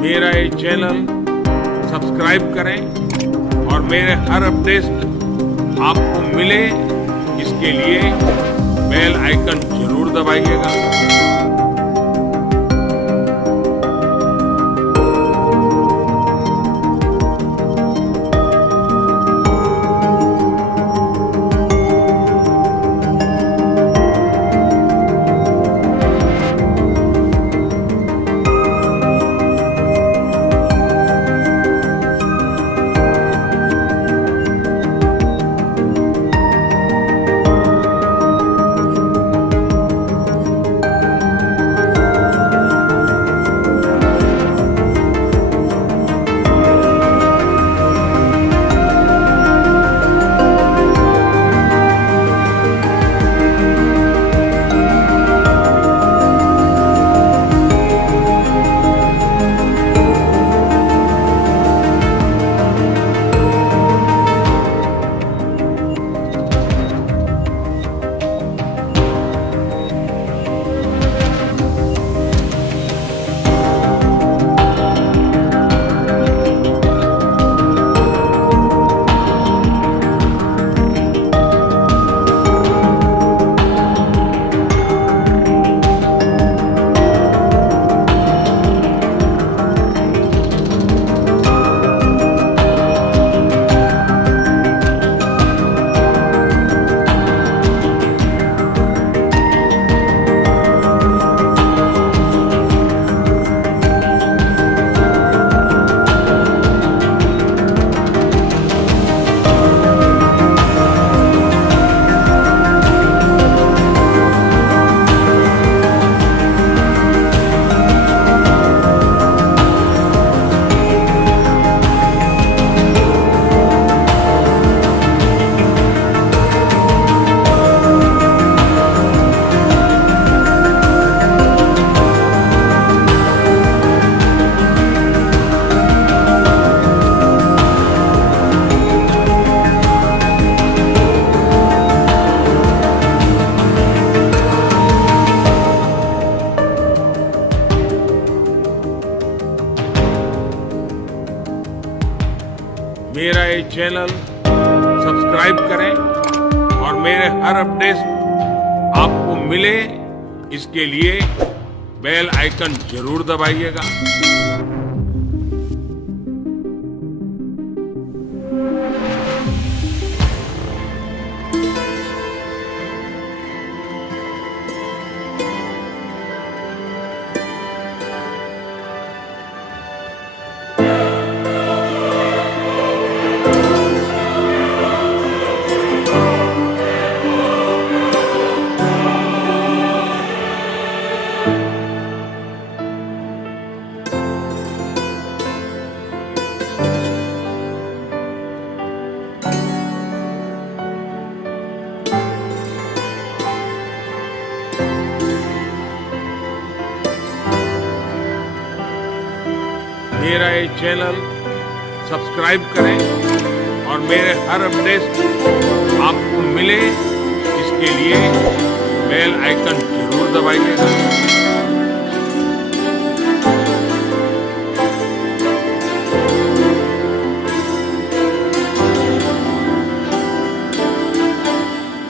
मेरा ये channel subscribe करें और मेरे हर अपडेट आपको मिले, इसके लिए बेल आइकन जरूर दबाइएगा। मेरा ये चैनल सब्सक्राइब करें और मेरे हर अपडेट आपको मिले, इसके लिए बेल आइकन जरूर दबाइएगा। मेरा ये चैनल सब्सक्राइब करें और मेरे हर अपडेट आपको मिले, इसके लिए बेल आइकन जरूर दबाइएगा।